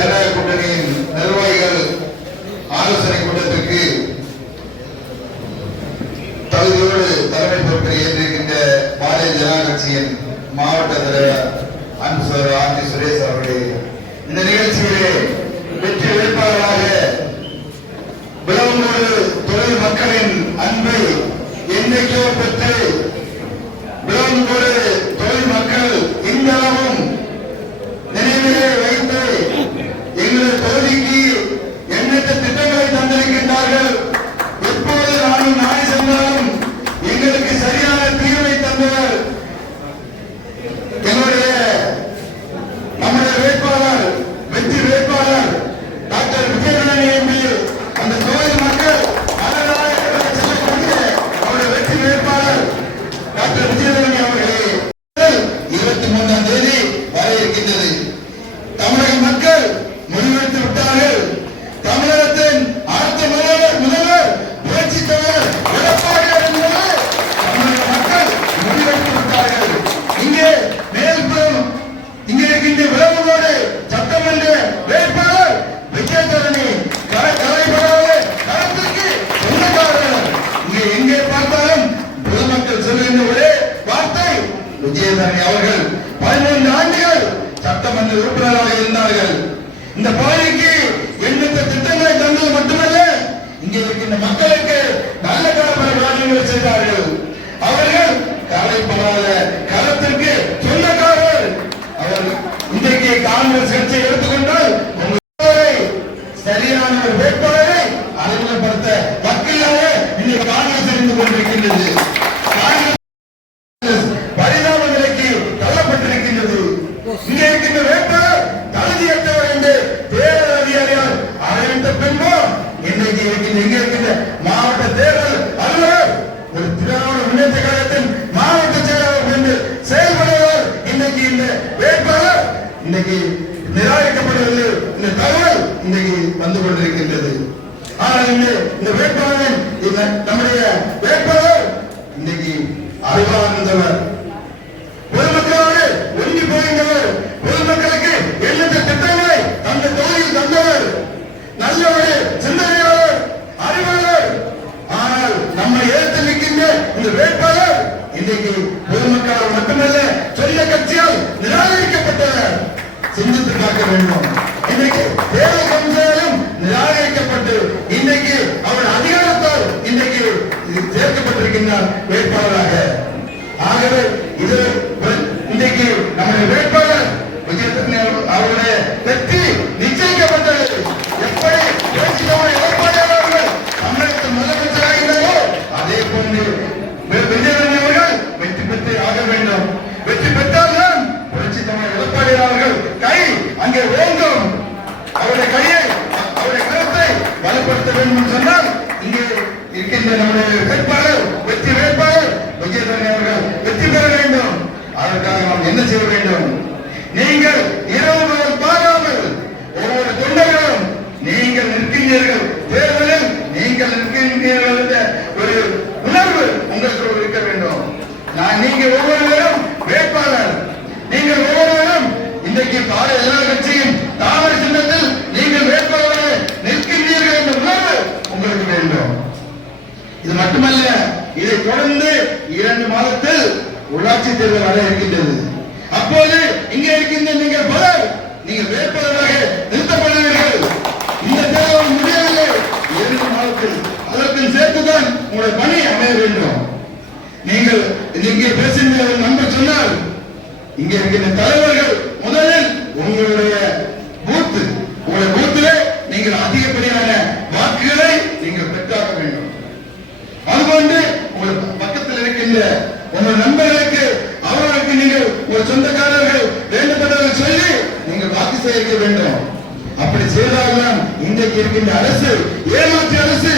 ஜனநாயக கூட்டணியின் நிர்வாகிகள் ஆலோசனை கூட்டத்திற்கு தகுதியோடு தலைமை பொறுப்பை ஏற்றிருக்கின்ற பாரதிய ஜனதா கட்சியின் மாவட்ட தலைவர் அன்பு சகோதரர் ஆர் சுரேஷ் அவர்களே, இந்த நிகழ்ச்சியிலே வெற்றி வேட்பாளராக விளவங்கோடு தொழில் மக்களின் அன்பை என்னைக்கோ பெற்று விளவங்கோடு தொழில் மக்கள் இன்றளவும் நினைவிலே வைத்து எங்களது தொகுதிக்கு எண்ணற்ற திட்டங்களை தந்திருக்கின்றார்கள். எப்போது நானும் நாளை சென்றாலும் எங்களுக்கு சரியான தீர்வை தந்தவர் நம்முடைய வேட்பாளர், வெற்றி வேட்பாளர் டாக்டர் விஜயதரணி எம்பி. அந்த தொழில் மக்கள் செல்லக்கூடிய அவருடைய வெற்றி வேட்பாளர் டாக்டர் விஜயதரணி அவர்களே, 23ஆம் தேதி வர இருக்கின்றது. தமிழக மக்கள் முடிவெடுத்து விட்டார்கள். தமிழகத்தின் அடுத்த முதல்வர் புரட்சி தலைவர் எடப்பாடியார் என்பது தமிழக மக்கள் முடிவெடுத்து விட்டார்கள். இங்கே மேல்புறம் இங்கே இருக்கின்ற விளவங்கோடு சட்டமன்ற வேட்பாளர் விஜயதரணி கலைப்படாத களத்திற்கு சொந்தக்காரர். இங்கே எங்கே பார்த்தாலும் பொதுமக்கள் சொல்லுகின்ற ஒரே வார்த்தை விஜயதரணி அவர்கள் 13 ஆண்டுகள் சட்டமன்ற உறுப்பினராக இருந்தார்கள். இந்த பகுதிக்கு எண்ணற்ற திட்டங்களை தந்தது மட்டுமல்ல, இங்கே இருக்கின்ற மக்களுக்கு நல்ல பல காரியங்களை செய்தார்கள். அவர்கள் கலைப்படாத களத்திற்கு சொந்தக்காரர். அவர் இன்றைக்கு காங்கிரஸ் கட்சியை எடுத்துக்கொண்டால் சரியான ஒரு வேட்பாளரை அறிமுகப்படுத்த வக்கில்லாத இன்னைக்கு காங்கிரஸ் இருந்து கொண்டிருக்கின்றது. பரிதாப நிலைக்கு தள்ளப்பட்டிருக்கின்றது. இங்கே இருக்கின்ற வேட்பாளர் தகுதியற்றவர் என்று தேர்தல் அதிகாரியால் அறிவித்த பின்போ இன்றைக்கு இங்கே இருக்கின்ற மாவட்ட தேர்தல் அலுவலர் ஒரு திராவிட முன்னேற்ற கழகத்தின் மாவட்ட செயலாளர் என்று செயல்படுவார். இன்னைக்கு இந்த வேட்பாளர் இன்னைக்கு நிராகரிக்கப்படுவது இந்த தகவல் இன்னைக்கு வந்து கொண்டிருக்கின்றது. ஆனால் இந்த வேட்பாளர் நம்முடைய வேட்பாளர் இன்னைக்கு அறிவார்ந்தவர், பொதுமக்களோடு ஒன்றி போகின்றவர், பொதுமக்களுக்கு எண்ணற்ற திட்டங்களை அந்த தொகுதியில் தந்தவர், நல்ல ஒரு சிந்தனையாளர், அறிவாளர். ஆனால் நம்மை ஏற்று நிற்கின்ற இந்த வேட்பாளர் இன்றைக்கு பொதுமக்களால் மட்டுமல்ல சொந்த கட்சியால் நிராகரிக்கப்பட்டவர். சிந்தித்து பார்க்க வேண்டும். இன்றைக்கு தேர்தல் கமிஷனாலும் நிராகரிக்கப்பட்டு இன்றைக்கு அவர் அதிகாரத்தால் இன்றைக்கு சேர்க்கப்பட்டிருக்கின்றார் வேட்பாளராக. ஆகவே இது இன்றைக்கு நம்முடைய வேட்பாளர் விஜயதரணி அவருடைய வெற்றி நிச்சயிக்கப்பட்டது. எப்படி எடப்பாடியாளர்கள் தமிழகத்தில் முதலமைச்சராகிறாரோ அதே போன்று விஜயதரணி அவர்கள் வெற்றி பெற்று ஆக வேண்டும். வெற்றி பெற்றால்தான் புரட்சி தமிழர் எடப்பாடியார் அவர்கள் கை அங்கே ஓங்கும். அவருடைய கையை, அவருடைய கருத்தை வலுப்படுத்த வேண்டும் சொன்னால் இங்கே இருக்கின்ற நம்முடைய வேட்பாளர், வெற்றி வேட்பாளர் விஜயதரணி அவர்கள் வெற்றி பெற வேண்டும். அதற்காக நாம் என்ன செய்ய வேண்டும்? நீங்கள் இரவு பகல் பாராமல் ஒவ்வொரு தொண்டர்களும் நீங்கள் நிற்கின்றீர்கள், தேர்தலில் நீங்கள் நிற்கின்றீர்கள் என்ற ஒரு உணர்வு உங்களுக்கு இருக்க வேண்டும். நீங்க ஒவ்வொருவரும் வேட்பாளர், நீங்கள் ஒவ்வொருவரும் இன்றைக்கு பாரதிய ஜனதா கட்சியின் தாமரை சின்னத்தில் நீங்கள் வேட்பாளராக நிற்கின்றீர்கள் என்ற உணர்வு உங்களுக்கு வேண்டும். இது மட்டுமல்ல, இதை தொடர்ந்து 2 மாதத்தில் உள்ளாட்சி தேர்தல் வர இருக்கின்றது. அப்போது இங்கே இருக்கின்ற நீங்கள் பலர் நீங்கள் வேட்பாளராக நிறுத்தப்படுவீர்கள். இந்த தேர்தல் முடியவில்லை, 2 மாதத்தில் அதற்கு சேர்த்துதான் உங்களுடைய பணி அமைய வேண்டும். நீங்கள் இங்கே பேசுகின்ற ஒரு நண்பர் சொன்னால், இங்கே இருக்கின்ற தலைவர்கள் முதலில் உங்களுடைய பூத்திலே நீங்கள் அதிகப்படியான வாக்குகளை நீங்கள் பெற்றாக வேண்டும். அதுபோன்று உங்கள் பக்கத்தில் இருக்கின்ற உங்கள் நண்பர்களுக்கு அவர்களுக்கு நீங்கள் ஒரு சொந்தக்காரர்கள் வேண்டப்பட்டவர்கள் சொல்லி நீங்கள் வாக்கு சேகரிக்க வேண்டும். அப்படி செய்தால்தான் இன்றைக்கு இருக்கின்ற அரசு ஏமாற்றி அரசு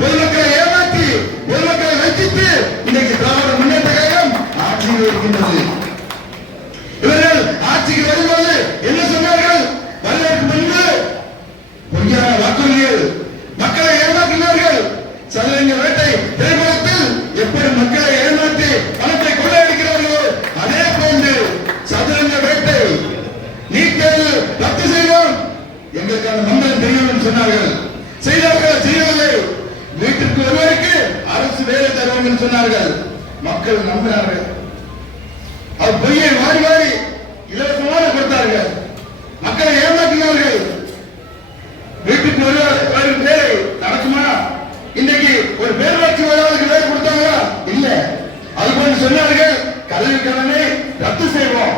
பொதுமக்களை ஏமாற்றி பொதுமக்களை வஞ்சித்து இன்றைக்கு திராவிட முன்னேற்ற கழகம் ஆட்சியில் இருக்கின்றது. இவர்கள் ஆட்சிக்கு வரும்போது என்ன சொன்னார்கள்? வருவதற்கு முன்பு பொய்யான வாக்குறுதிகள், மக்களை ஏமாற்றினார்கள். சதுரங்க வேட்டை திரைப்படத்தில் எப்படி மக்களை ஏமாற்றி பணத்தை கொள்ளையடிக்கிறார்களோ அதே போன்று சதுரங்க வேட்டை நீட் தேர்வு ரத்து செய்வோம், எங்களுக்கு அந்த மந்திரம் தெரியும் சொன்னார்கள். செய்தார்கள், செய்யவில்லை. வீட்டுக்கு ஒருவருக்கு அரசு வேலை தருவாங்க சொன்னார்கள். மக்கள் நம்பினார்கள். அது பொய்யை மாறி மாறி இலவசமாக கொடுத்தார்கள். மக்களை ஏமாற்றினார்கள். வீட்டுக்கு ஒரு வேலை நடக்குமா? இன்றைக்கு ஒரு பேரூராட்சி வாரியாளருக்கு வேலை கொடுத்தாங்களா? இல்ல. அதுபோன்று சொன்னார்கள், கல்வி கடனை ரத்து செய்வோம்.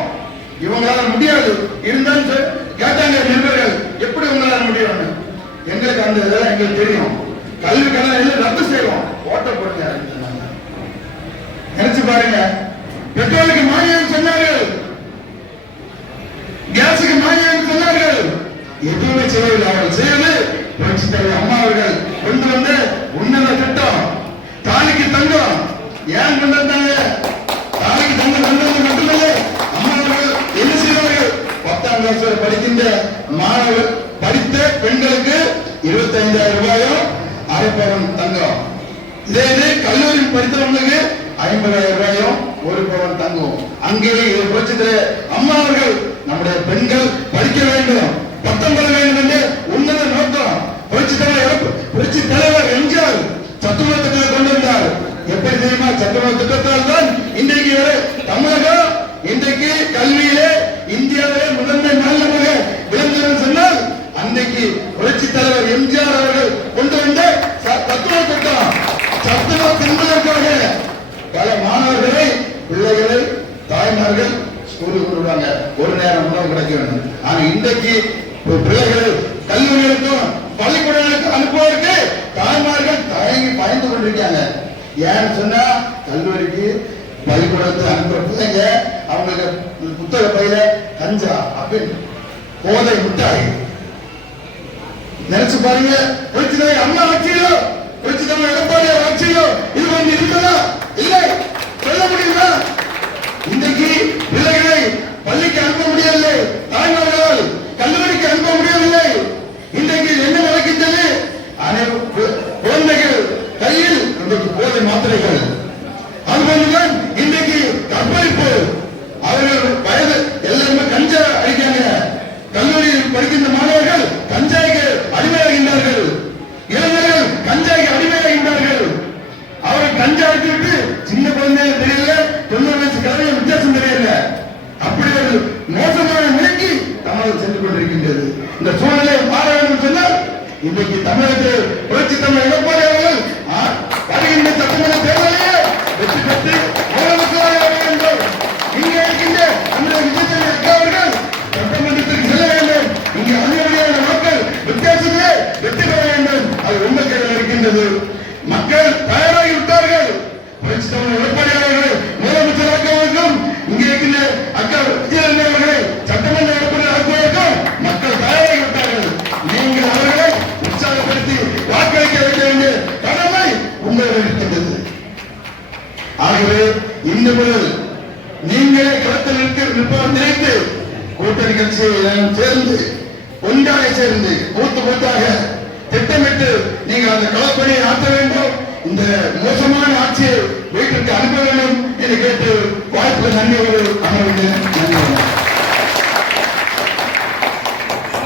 இவங்களால முடியாது. இருந்தாலும் கேட்டாங்க நண்பர்கள், எப்படி உங்களால முடியும்? எங்களுக்கு அந்த இதெல்லாம் எங்களுக்கு தெரியும். கல்வி கடனை எல்லாம் ரத்து செய்வோம். ஓட்ட போட்டு நினைச்சு பாருங்க. பெட்ரோலுக்கு மானியம் சொன்னார்கள், கேஸுக்கு மானியம் சொன்னார்கள். எதுவுமே செய்யவில்லை. அவர்கள் செய்வது புரட்சித் தலைவர் அம்மா அவர்கள் கொண்டு வந்த உன்னத திட்டம் தாலிக்கு தங்கம். ஏன் கொண்டு வந்தாங்க? தாலிக்கு தங்கம் கொண்டு வந்து மட்டுமல்ல, அம்மா அவர்கள் என்ன செய்வார்கள்? 10ஆம் கிளாஸ் வரை படிக்கின்ற மாணவர் படித்த பெண்களுக்கு 25,000 ரூபாயும் அரைப்பவன் தங்கம். இதே இது கல்லூரி படித்தவங்களுக்கு 50,000 ரூபாயும் 1 பவன் தங்கம். அங்கேயே புரட்சித் தலைவர் அம்மா அவர்கள் நம்முடைய பெண்கள் படிக்க வேண்டும், பட்டம் பெற வேண்டும் என்று உன்னத நோக்கம். புரட்சி தலைவர் எம்ஜிஆர் சத்துணவு திட்டத்தை கொண்டு வந்தார். எப்படி தெரியுமா? சத்துணவு திட்டத்தால் தான் இன்றைக்கு தமிழகம் இன்றைக்கு கல்வியிலே இந்தியாவிலே முதன்மை மாநிலமாக விளங்குகிறது சொன்னால் அன்றைக்கு புரட்சி தலைவர் எம்ஜிஆர் அவர்கள் கொண்டு வந்த சத்துணவு திட்டம். சத்துணவு தின்பதற்காக பல மாணவர்களை, பிள்ளைகளை, தாய்மார்கள் ஸ்கூலுக்கு கொண்டுவாங்க. ஒரு நேரம் உணவு கிடைக்க வேண்டும். ஆனா இன்றைக்கு பிள்ளைகள் கல்லூரிகளுக்கும் பள்ளிக்கூடங்களுக்கும் அனுப்புவதற்கு தாய்மார்கள் தயங்கி பயந்து கொண்டிருக்காங்க. ஏன்னு சொன்னா கல்லூரிக்கு பள்ளிக்கூடத்தை அனுப்புற பிள்ளைங்க அவங்களுக்கு புத்தக பையில கஞ்சா அப்படின்னு போதை முட்டாய். நினைச்சு பாருங்க. புரட்சி அம்மா ஆட்சியிலோ புரட்சி தலைவர் எடப்பாடி ஆட்சியிலோ இது வந்து இருக்குதா? இல்லை. சொல்ல முடியுமா? இன்றைக்கு பிள்ளைகளை பள்ளிக்கு அனுப்ப முடியவில்லை, தாய்மார்களால் கல்லூரிக்கு அனுப்ப முடியவில்லை. இன்றைக்கு என்ன நடக்கின்றது? குழந்தைகள் கையில் இன்றைக்கு போதை மாத்திரைகள். அதுபோன்றுதான் இன்றைக்கு கற்பழிப்பு. அவர்கள் வயது எல்லாருமே கஞ்சா அடிக்காங்க. கல்லூரியில் படிக்கின்ற மாணவர்கள் கஞ்சாய்க்கு அடிமையாகின்றார்கள். இளைஞர்கள் கஞ்சாய்க்கு அடிமையாகின்றார்கள். அவர்கள் கஞ்சா அடித்துவிட்டு சின்ன குழந்தைகள் தெரியல, 90 வயசு கதையை வித்தியாசம் தெரியல. அப்படி ஒரு மோசமான நிலைக்கு தமிழகம் சென்று கொண்டிருக்கின்றது. இந்த சூழ்நிலை மாற வேண்டும் சொன்னால் இன்றைக்கு தமிழகத்தில் புரட்சி தலைவர் எடப்பாடி அவர்கள் வருகின்ற சட்டமன்ற தேர்தலையே வெற்றி பெற்று முதலமைச்சராக வேண்டும். இங்கே இருக்கின்ற தமிழக விஜய் அக்கா அவர்கள் சட்டமன்றத்திற்கு செல்ல வேண்டும். இங்கே அதிகப்படியான மக்கள் வித்தியாசத்திலே வெற்றி பெற வேண்டும். அது உங்கள் கையில் இருக்கின்றது. மக்கள் தயாராகி விட்டார்கள். புரட்சி தலைவர் எடப்பாடி அவர்கள் முதலமைச்சராக்குவதற்கும் இங்கே இருக்கின்ற அக்கா விஜய் அவர்களை சட்டமன்ற உறுப்பினர் ஆக்குவதற்கும் மக்கள் தயாராகி விட்டார்கள். நீங்கள் அவர்களை உற்சாகப்படுத்தி வாக்களிக்க வைக்க வேண்டிய கடமை உங்களிடம் இருக்கின்றது. ஆகவே இன்று முதல் நீங்களே களத்தில் நினைத்து கூட்டணி கட்சியை சேர்ந்து ஒன்றாக சேர்ந்து கூட்டாக திட்டமிட்டு நீங்கள் அந்த களப்பணியை ஆற்ற வேண்டும். இந்த மோசமான ஆட்சியை வீட்டிற்கு அனுப்ப வேண்டும் என்று கேட்டு வாய்ப்பு நன்றியோடு அமர்ந்து நன்றி.